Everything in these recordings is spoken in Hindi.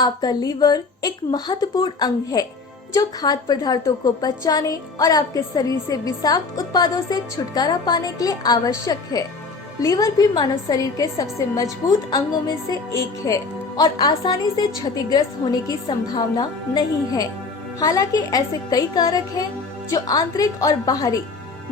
आपका लीवर एक महत्वपूर्ण अंग है जो खाद्य पदार्थों को पचाने और आपके शरीर से विषाक्त उत्पादों से छुटकारा पाने के लिए आवश्यक है। लीवर भी मानव शरीर के सबसे मजबूत अंगों में से एक है और आसानी से क्षतिग्रस्त होने की संभावना नहीं है। हालांकि ऐसे कई कारक हैं जो आंतरिक और बाहरी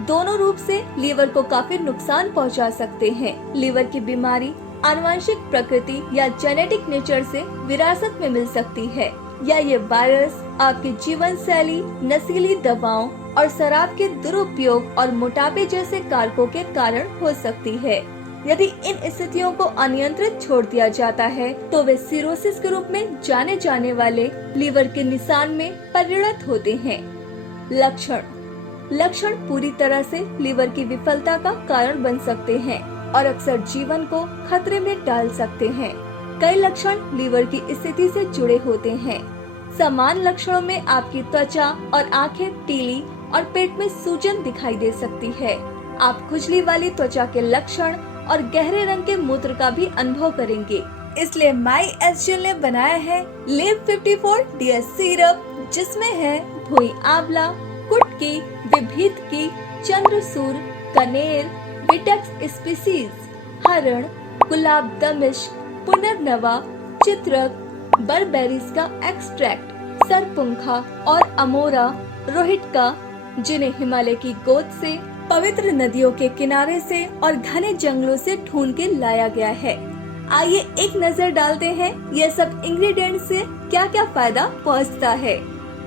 दोनों रूप से लीवर को काफी नुकसान पहुंचा सकते हैं। लीवर की बीमारी आनुवंशिक प्रकृति या जेनेटिक नेचर से विरासत में मिल सकती है, या ये वायरस आपकी जीवन शैली, नशीली दवाओं और शराब के दुरुपयोग और मोटापे जैसे कारकों के कारण हो सकती है। यदि इन स्थितियों को अनियंत्रित छोड़ दिया जाता है तो वे सिरोसिस के रूप में जाने जाने वाले लीवर के निशान में परिणत होते हैं। लक्षण पूरी तरह से लीवर की विफलता का कारण बन सकते हैं और अक्सर जीवन को खतरे में डाल सकते हैं। कई लक्षण लीवर की स्थिति से जुड़े होते हैं। समान लक्षणों में आपकी त्वचा और आंखें पीली और पेट में सूजन दिखाई दे सकती है। आप खुजली वाली त्वचा के लक्षण और गहरे रंग के मूत्र का भी अनुभव करेंगे। इसलिए MySGL ने बनाया है लिव 54 DS सिरप, जिसमें है भुई आंवला, कुटकी, विभीतकी, चंद्रसूर, कनेर, विटेक्स स्पीसीज, हरण, गुलाब दमिश्क, पुनर्नवा, चित्रक, बरबेरीज का एक्सट्रैक्ट, सरपुंखा और अमोरा, रोहिटका, जिन्हें हिमालय की गोद से, पवित्र नदियों के किनारे से और घने जंगलों से ढूंढ के लाया गया है। आइए एक नजर डालते हैं ये सब इंग्रेडिएंट से क्या क्या फायदा पहुंचता है।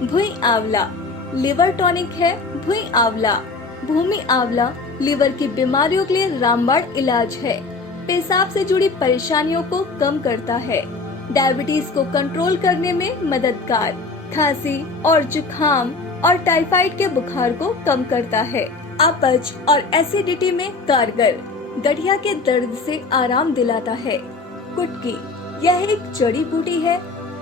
भुई आंवला लिवर टॉनिक है। भुई आंवला भूमि आंवला लीवर की बीमारियों के लिए रामबाण इलाज है। पेशाब से जुड़ी परेशानियों को कम करता है। डायबिटीज को कंट्रोल करने में मददगार, खांसी और जुकाम और टाइफाइड के बुखार को कम करता है। अपच और एसिडिटी में कारगर, गठिया के दर्द से आराम दिलाता है। कुटकी यह एक जड़ी बूटी है।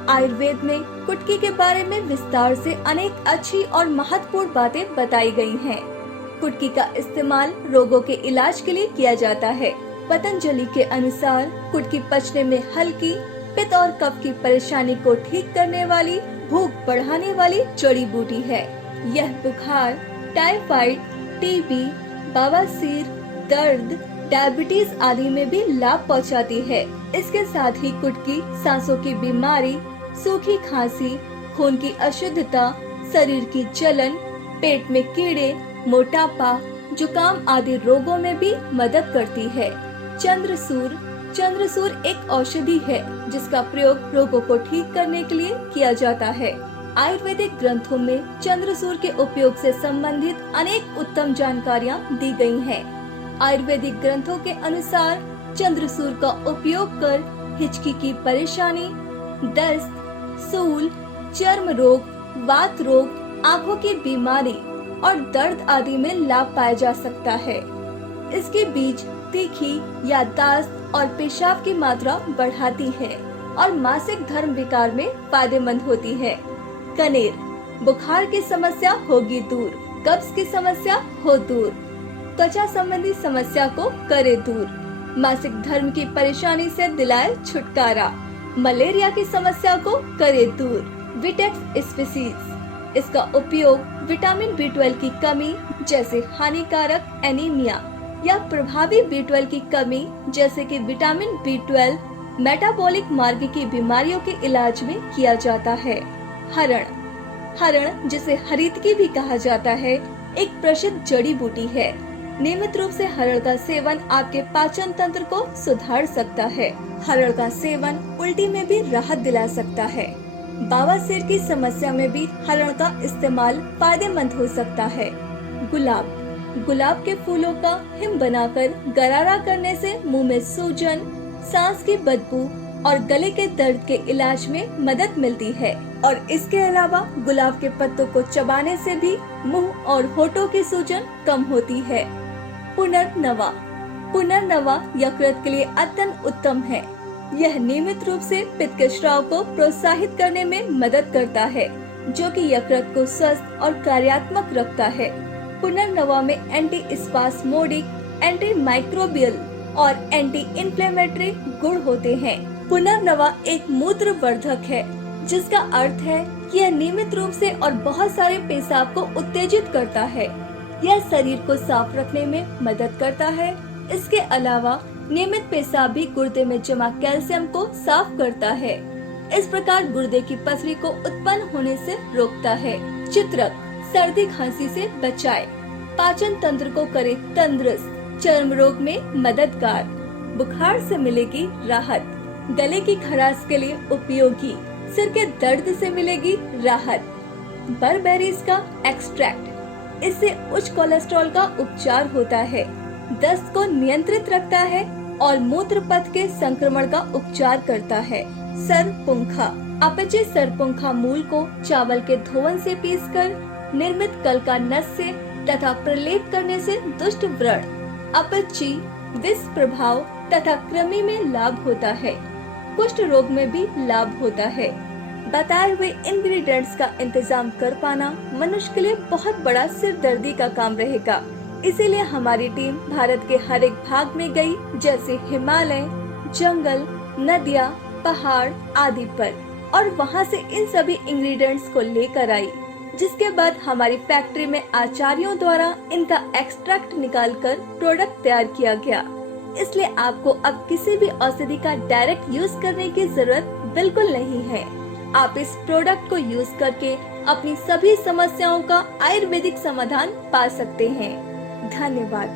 आयुर्वेद में कुटकी के बारे में विस्तार से अनेक अच्छी और महत्वपूर्ण बातें बताई गई हैं। कुटकी का इस्तेमाल रोगों के इलाज के लिए किया जाता है। पतंजलि के अनुसार कुटकी पचने में हल्की, पित्त और कफ की परेशानी को ठीक करने वाली, भूख बढ़ाने वाली जड़ी बूटी है। यह बुखार, टाइफाइड, टीबी, बवासीर, दर्द, डायबिटीज आदि में भी लाभ पहुंचाती है। इसके साथ ही कुटकी सांसों की बीमारी, सूखी खांसी, खून की अशुद्धता, शरीर की जलन, पेट में कीड़े, मोटापा, जुकाम आदि रोगों में भी मदद करती है। चंद्रसूर एक औषधि है जिसका प्रयोग रोगों को ठीक करने के लिए किया जाता है। आयुर्वेदिक ग्रंथों में चंद्रसूर के उपयोग से संबंधित अनेक उत्तम जानकारियाँ दी गई हैं। आयुर्वेदिक ग्रंथों के अनुसार चंद्रसूर का उपयोग कर हिचकी की परेशानी, दस्त, सूल, चर्म रोग, वात रोग, आँखों की बीमारी और दर्द आदि में लाभ पाया जा सकता है। इसके बीज तीखी, याददाश्त और पेशाब की मात्रा बढ़ाती है और मासिक धर्म विकार में फायदेमंद होती है। कनेर बुखार की समस्या होगी दूर, कब्ज की समस्या हो दूर, त्वचा संबंधी समस्या को करे दूर, मासिक धर्म की परेशानी से दिलाए छुटकारा, मलेरिया की समस्या को करे दूर। विटेक्स स्पीसीज इसका उपयोग विटामिन B12 की कमी जैसे हानिकारक एनीमिया या प्रभावी B12 की कमी जैसे कि विटामिन B12 मेटाबॉलिक मार्ग की बीमारियों के इलाज में किया जाता है। हरण जिसे हरितकी भी कहा जाता है, एक प्रसिद्ध जड़ी बूटी है। नियमित रूप से हरण का सेवन आपके पाचन तंत्र को सुधार सकता है। हरण का सेवन उल्टी में भी राहत दिला सकता है। बवासीर की समस्या में भी हरण का इस्तेमाल फायदेमंद हो सकता है। गुलाब के फूलों का हिम बनाकर गरारा करने से मुंह में सूजन, सांस की बदबू और गले के दर्द के इलाज में मदद मिलती है। और इसके अलावा गुलाब के पत्तों को चबाने से भी मुंह और होठों की सूजन कम होती है। पुनर्नवा यकृत के लिए अत्यंत उत्तम है। यह नियमित रूप से पित्त के स्राव को प्रोत्साहित करने में मदद करता है, जो कि यकृत को स्वस्थ और कार्यात्मक रखता है। पुनर्नवा में एंटी स्पास्मोडिक, एंटी माइक्रोबियल और एंटी इन्फ्लेमेटरी गुण होते हैं। पुनर्नवा एक मूत्रवर्धक है, जिसका अर्थ है कि यह नियमित रूप से और बहुत सारे पेशाब को उत्तेजित करता है। यह शरीर को साफ रखने में मदद करता है। इसके अलावा नियमित पेशाब भी गुर्दे में जमा कैल्शियम को साफ करता है। इस प्रकार गुर्दे की पथरी को उत्पन्न होने से रोकता है। चित्रक सर्दी खांसी से बचाए, पाचन तंत्र को करे तंदुरुस्त, चर्म रोग में मददगार, बुखार से मिलेगी राहत, गले की खराश के लिए उपयोगी, सिर के दर्द से मिलेगी राहत। बरबेरीज का एक्सट्रैक्ट, इससे उच्च कोलेस्ट्रॉल का उपचार होता है, दस्त को नियंत्रित रखता है और मूत्र पथ के संक्रमण का उपचार करता है। सरपुंखा, अपचे सरपुंखा मूल को चावल के धोवन से पीसकर निर्मित कलका नस से तथा प्रलेप करने से दुष्ट व्रण, अपची, विष प्रभाव तथा कृमि में लाभ होता है। कुष्ठ रोग में भी लाभ होता है। बताए हुए इंग्रेडिएंट्स का इंतजाम कर पाना मनुष्य के लिए बहुत बड़ा सिरदर्दी का काम रहेगा। इसीलिए हमारी टीम भारत के हर एक भाग में गई, जैसे हिमालय, जंगल, नदियाँ, पहाड़ आदि पर, और वहाँ से इन सभी इंग्रेडिएंट्स को लेकर आई, जिसके बाद हमारी फैक्ट्री में आचार्यों द्वारा इनका एक्सट्रैक्ट निकालकर प्रोडक्ट तैयार किया गया। इसलिए आपको अब किसी भी औषधि का डायरेक्ट यूज करने की जरूरत बिल्कुल नहीं है। आप इस प्रोडक्ट को यूज करके अपनी सभी समस्याओं का आयुर्वेदिक समाधान पा सकते हैं। धन्यवाद।